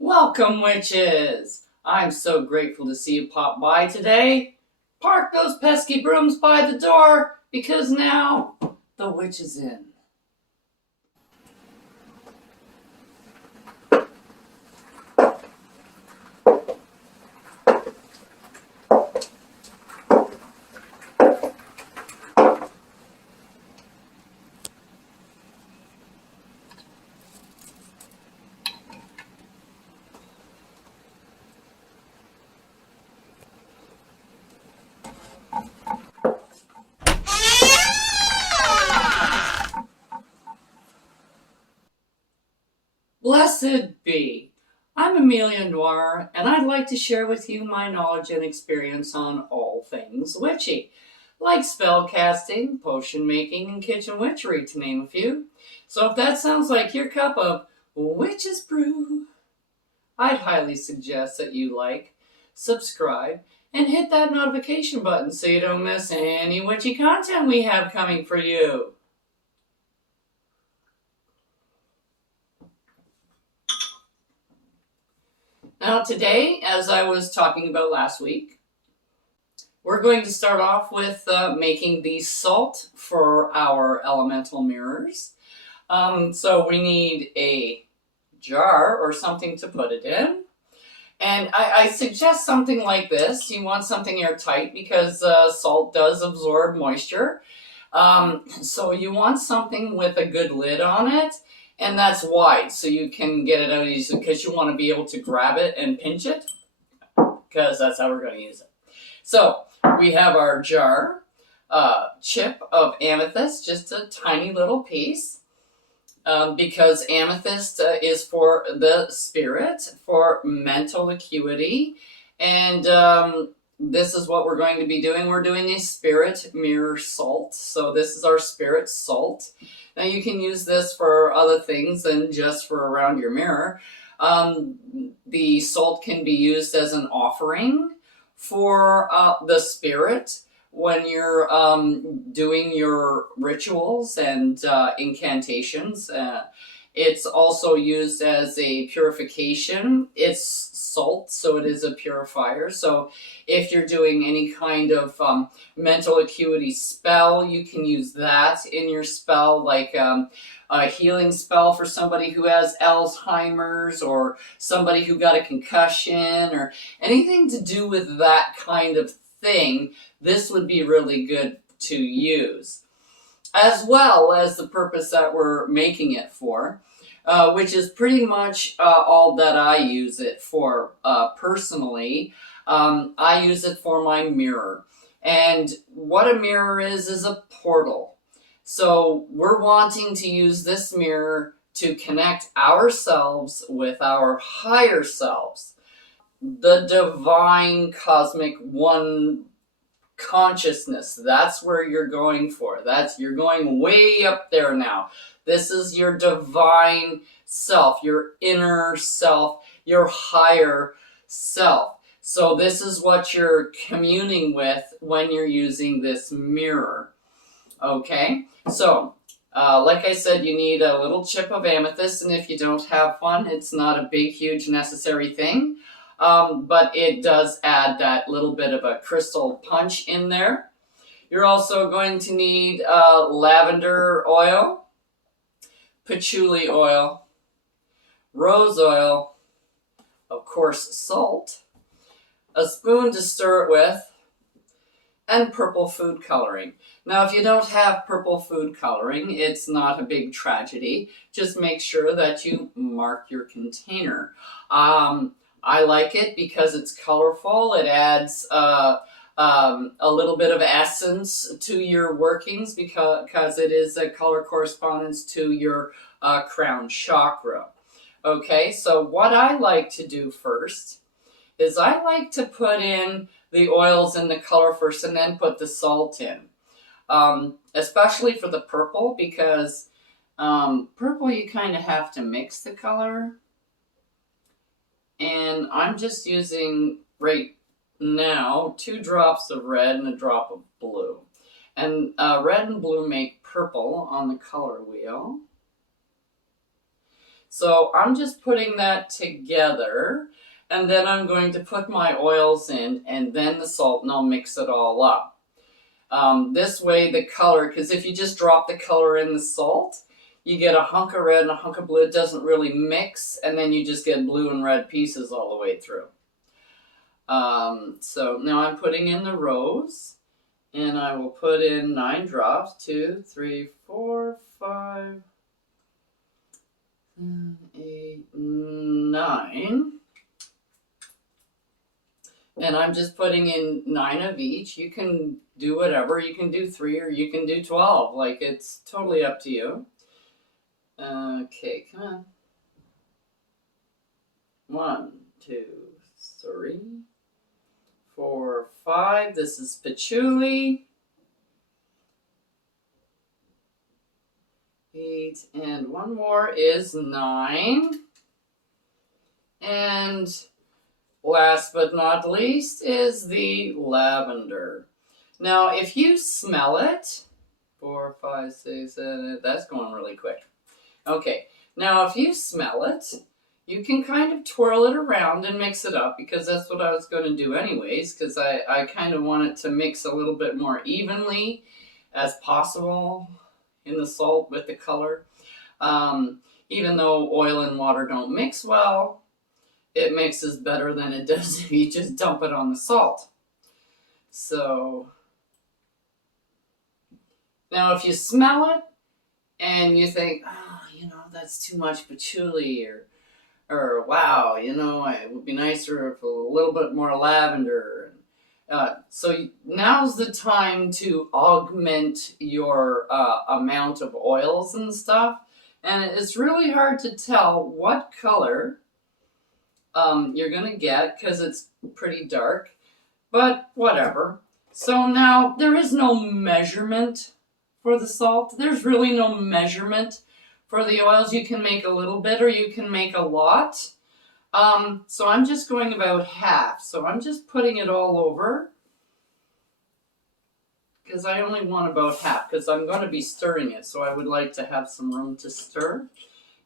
Welcome, witches! I'm so grateful to see you pop by today. Park those pesky brooms by the door because now the witch is in. Blessed be. I'm Amelia Noir, and I'd like to share with you my knowledge and experience on all things witchy, like spell casting, potion making, and kitchen witchery, to name a few. So if that sounds like your cup of witch's brew, I'd highly suggest that you like, subscribe, and hit that notification button so you don't miss any witchy content we have coming for you. Now today, as I was talking about last week, we're going to start off with making the salt for our elemental mirrors. So we need a jar or something to put it in. And I suggest something like this. You want something airtight because salt does absorb moisture. So you want something with a good lid on it, and that's wide so you can get it out easily because you want to be able to grab it and pinch it because that's how we're going to use it. So we have our jar, chip of amethyst, just a tiny little piece. Because amethyst is for the spirit, for mental acuity, and this is what we're going to be doing. We're doing a spirit mirror salt, so this is our spirit salt. Now you can use this for other things than just for around your mirror. The salt can be used as an offering for the spirit when you're doing your rituals and incantations. It's also used as a purification. It's salt, so it is a purifier. So if you're doing any kind of mental acuity spell, you can use that in your spell, like a healing spell for somebody who has Alzheimer's or somebody who got a concussion or anything to do with that kind of thing. This would be really good to use, as well as the purpose that we're making it for, which is pretty much all that I use it for personally. I use it for my mirror. And what a mirror is a portal. So we're wanting to use this mirror to connect ourselves with our higher selves, the divine cosmic one consciousness. That's where you're going for. You're going way up there now. This is your divine self, your inner self, your higher self. So this is what you're communing with when you're using this mirror. Okay, so like I said, you need a little chip of amethyst, and if you don't have one, it's not a big, huge necessary thing. But it does add that little bit of a crystal punch in there. You're also going to need lavender oil, patchouli oil, rose oil, of course salt, a spoon to stir it with, and purple food coloring. Now, if you don't have purple food coloring, it's not a big tragedy. Just make sure that you mark your container. I like it because it's colorful. It adds a little bit of essence to your workings because it is a color correspondence to your crown chakra. Okay, so what I like to do first is I like to put in the oils and the color first and then put the salt in. Especially for the purple, because purple you kind of have to mix the color. And I'm just using right now 2 drops of red and a drop of blue. And red and blue make purple on the color wheel. So I'm just putting that together, and then I'm going to put my oils in and then the salt, and I'll mix it all up. This way the color, because if you just drop the color in the salt, you get a hunk of red and a hunk of blue. It doesn't really mix, and then you just get blue and red pieces all the way through. So now I'm putting in the rose, and I will put in 9 drops, 2, 3, 4, 5, 8, 9. And I'm just putting in 9 of each. You can do whatever. You can do 3 or you can do 12. Like, it's totally up to you. Okay, come on. 1, 2, 3, 4, 5. This is patchouli. 8, and one more is 9. And last but not least is the lavender. Now, if you smell it, 4, 5, 6, 7, that's going really quick. Okay, now if you smell it, you can kind of twirl it around and mix it up, because that's what I was going to do anyways, because I kind of want it to mix a little bit more evenly as possible in the salt with the color. Even though oil and water don't mix well, it mixes better than it does if you just dump it on the salt. So now if you smell it and you think, oh, you know, that's too much patchouli, or wow, you know, it would be nicer if a little bit more lavender. So now's the time to augment your amount of oils and stuff. And it's really hard to tell what color you're going to get, because it's pretty dark, but whatever. So now there is no measurement for the salt. There's really no measurement for the oils. You can make a little bit or you can make a lot. So I'm just going about half. So I'm just putting it all over, because I only want about half, because I'm going to be stirring it. So I would like to have some room to stir.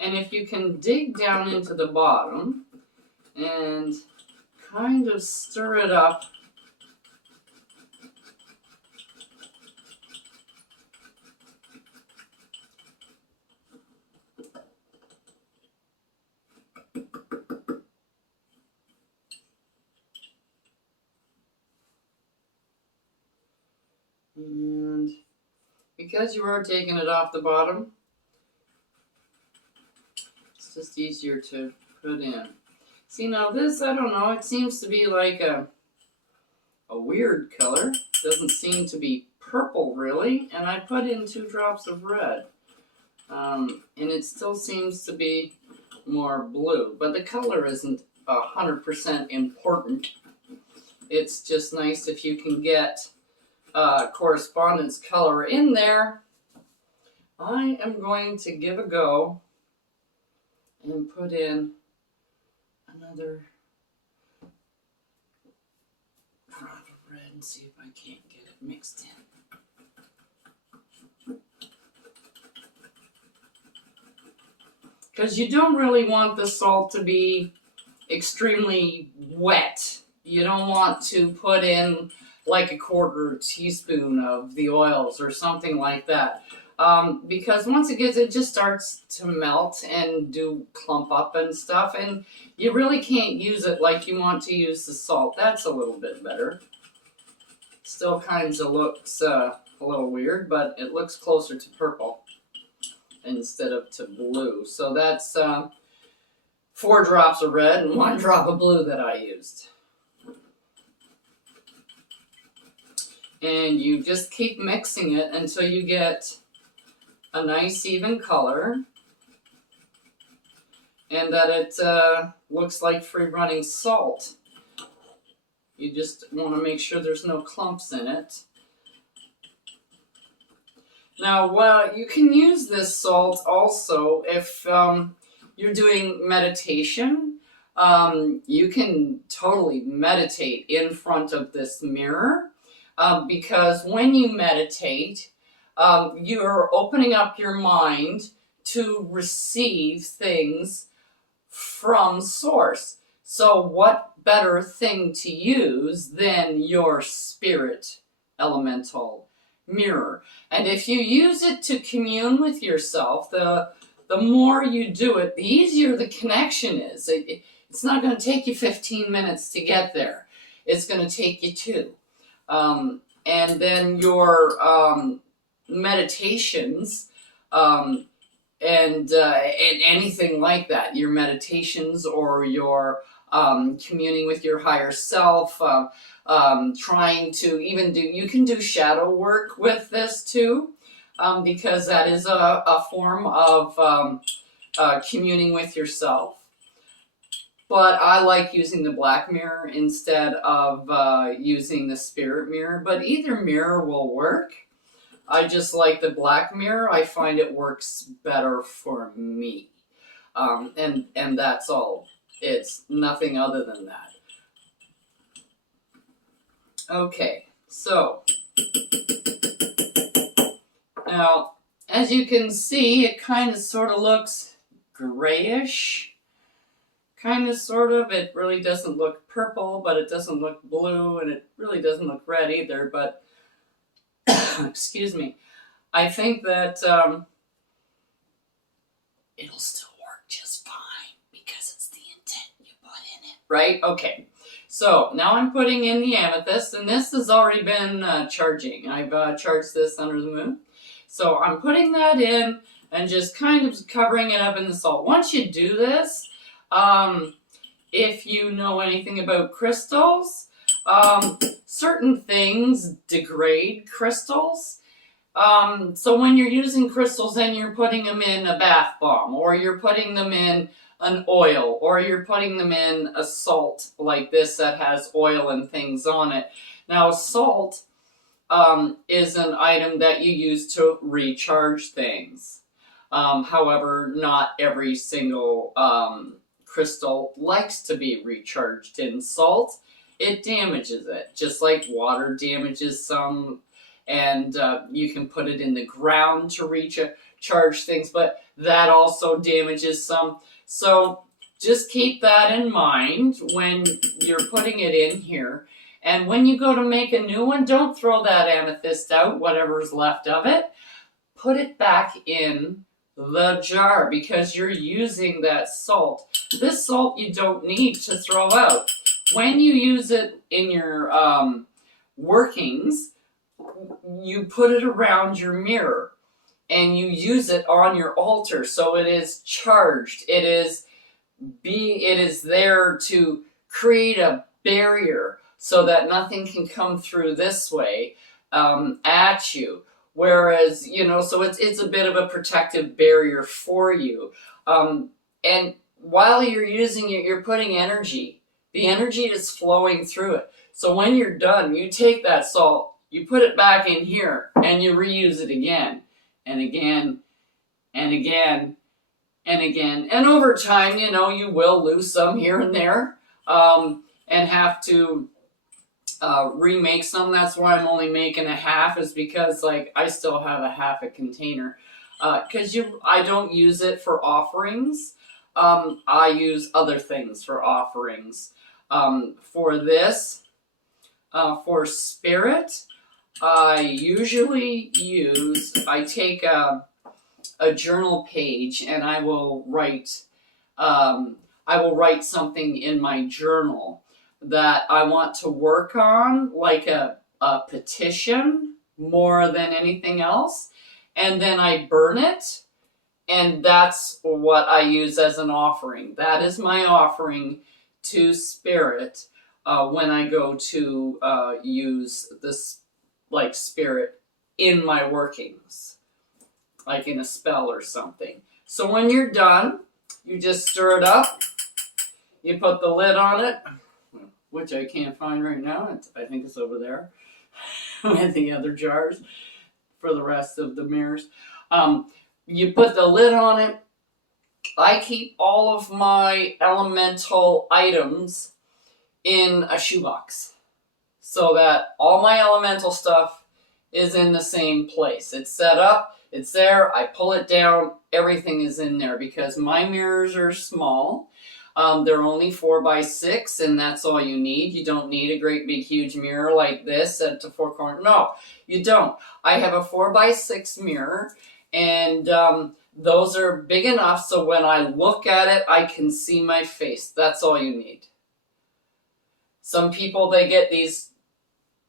And if you can dig down into the bottom and kind of stir it up. And because you are taking it off the bottom, it's just easier to put in. See, now this, I don't know, it seems to be like a weird color. Doesn't seem to be purple, really. And I put in 2 drops of red. And it still seems to be more blue. But the color isn't 100% important. It's just nice if you can get correspondence color in there. I am going to give a go and put in another drop of red and see if I can't get it mixed in. Because you don't really want the salt to be extremely wet. You don't want to put in like a 1/4 teaspoon of the oils or something like that. Because once it just starts to melt and do clump up and stuff, and you really can't use it like you want to use the salt. That's a little bit better. Still kind of looks a little weird, but it looks closer to purple instead of to blue. So that's 4 drops of red and 1 drop of blue that I used. And you just keep mixing it until you get a nice even color, and that it looks like free running salt. You just want to make sure there's no clumps in it. Now, you can use this salt also if you're doing meditation. You can totally meditate in front of this mirror, because when you meditate, you're opening up your mind to receive things from source. So what better thing to use than your spirit elemental mirror? And if you use it to commune with yourself, the more you do it, the easier the connection is. It's not going to take you 15 minutes to get there. It's going to take you 2. And then your meditations and anything like that, your meditations or your communing with your higher self, trying to even you can do shadow work with this too, because that is a form of communing with yourself. But I like using the black mirror instead of using the spirit mirror, but either mirror will work. I just like the black mirror. I find it works better for me. And that's all. It's nothing other than that. Okay, so now, as you can see, it kind of sort of looks grayish. Kind of, sort of. It really doesn't look purple, but it doesn't look blue, and it really doesn't look red either, but excuse me. I think that it'll still work just fine because it's the intent you put in it. Right? Okay. So now I'm putting in the amethyst, and this has already been charging. I've charged this under the moon. So I'm putting that in and just kind of covering it up in the salt. Once you do this, if you know anything about crystals, certain things degrade crystals. So when you're using crystals and you're putting them in a bath bomb, or you're putting them in an oil, or you're putting them in a salt like this that has oil and things on it. Now, salt is an item that you use to recharge things. However, not every single crystal likes to be recharged in salt. It damages it, just like water damages some, and you can put it in the ground to recharge things, but that also damages some. So just keep that in mind when you're putting it in here. And when you go to make a new one, don't throw that amethyst out, whatever's left of it. Put it back in the jar because you're using that salt. This salt you don't need to throw out. When you use it in your workings, you put it around your mirror and you use it on your altar, so it is charged. It is there to create a barrier so that nothing can come through this way at you. Whereas, so it's a bit of a protective barrier for you. And while you're using it, you're putting energy. The energy is flowing through it. So when you're done, you take that salt, you put it back in here, and you reuse it again, and again, and again, and again. And over time, you will lose some here and there, and have to remake some. That's why I'm only making a half, is because I still have a half a container, because I don't use it for offerings. I use other things for offerings. For this, for spirit, I usually I take a journal page and I will write something in my journal that I want to work on, like a petition more than anything else, and then I burn it, and that's what I use as an offering. That is my offering to spirit when I go to use this spirit in my workings, like in a spell or something. So when you're done, you just stir it up, you put the lid on it, which I can't find right now. I think it's over there with the other jars for the rest of the mirrors. You put the lid on it. I keep all of my elemental items in a shoebox so that all my elemental stuff is in the same place. It's set up. It's there, I pull it down, everything is in there because my mirrors are small. They're only 4x6, and that's all you need. You don't need a great big huge mirror like this set to 4 corners. No, you don't. I have a 4x6 mirror, and those are big enough so when I look at it, I can see my face. That's all you need. Some people, they get these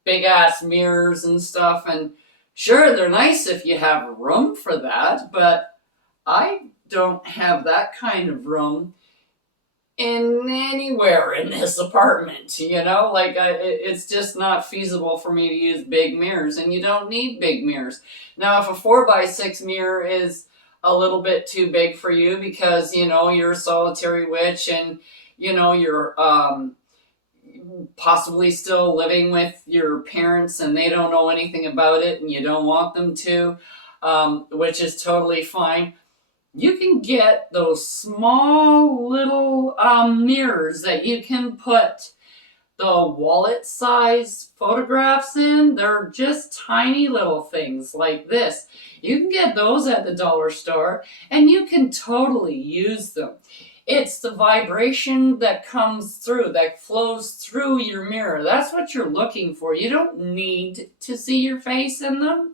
big ass mirrors and stuff, and sure, they're nice if you have room for that, but I don't have that kind of room in anywhere in this apartment, you know, like it's just not feasible for me to use big mirrors, and you don't need big mirrors. Now, if a 4x6 mirror is a little bit too big for you because, you know, you're a solitary witch and, you know, you're possibly still living with your parents and they don't know anything about it and you don't want them to, which is totally fine. You can get those small little mirrors that you can put the wallet size photographs in. They're just tiny little things like this. You can get those at the dollar store and you can totally use them. It's the vibration that comes through, that flows through your mirror. That's what you're looking for. You don't need to see your face in them.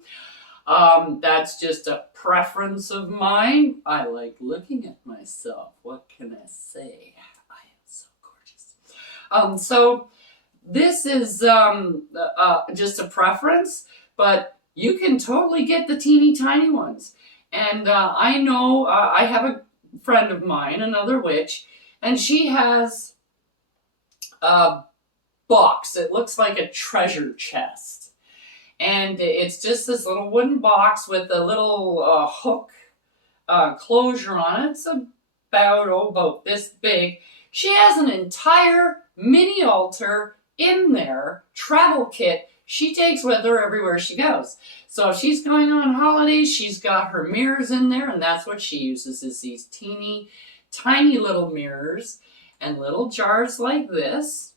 That's just a preference of mine. I like looking at myself. What can I say? I am so gorgeous. So this is just a preference, but you can totally get the teeny tiny ones. And I know I have a friend of mine, another witch, and she has a box. It looks like a treasure chest. And it's just this little wooden box with a little hook closure on it. It's about this big. She has an entire mini altar in there, travel kit, she takes with her everywhere she goes. So if she's going on holidays, she's got her mirrors in there, and that's what she uses, is these teeny, tiny little mirrors and little jars like this.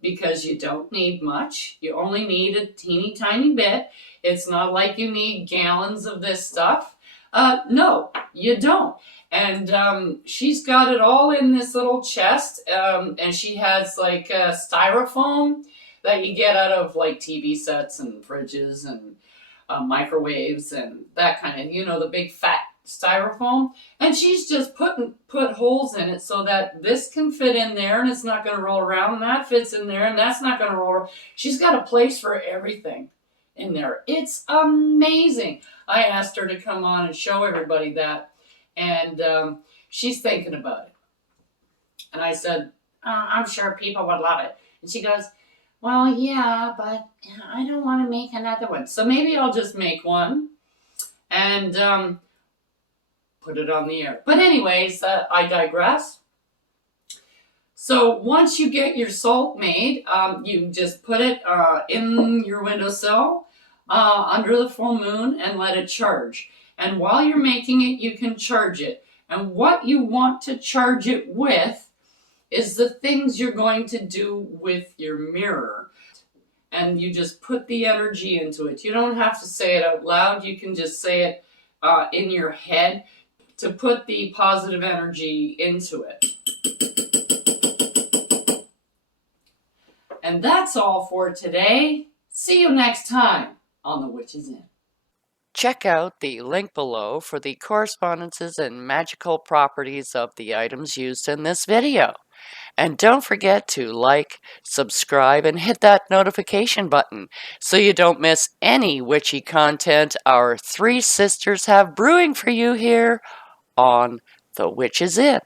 Because you don't need much. You only need a teeny tiny bit. It's not like you need gallons of this stuff. No, you don't. And she's got it all in this little chest, and she has like styrofoam that you get out of like TV sets and fridges and microwaves and that kind of, you know, the big fat styrofoam, and she's just put holes in it so that this can fit in there and it's not going to roll around, and that fits in there and that's not going to roll around. She's got a place for everything in there. It's amazing. I asked her to come on and show everybody that, and she's thinking about it. And I said, I'm sure people would love it. And she goes, well, yeah, but I don't want to make another one. So maybe I'll just make one and put it on the air. But anyways, I digress. So once you get your salt made, you just put it in your windowsill under the full moon and let it charge. And while you're making it, you can charge it. And what you want to charge it with is the things you're going to do with your mirror. And you just put the energy into it. You don't have to say it out loud. You can just say it in your head to put the positive energy into it. And that's all for today. See you next time on The Witch's Inn. Check out the link below for the correspondences and magical properties of the items used in this video. And don't forget to like, subscribe, and hit that notification button so you don't miss any witchy content our three sisters have brewing for you here on The Witch's Inn.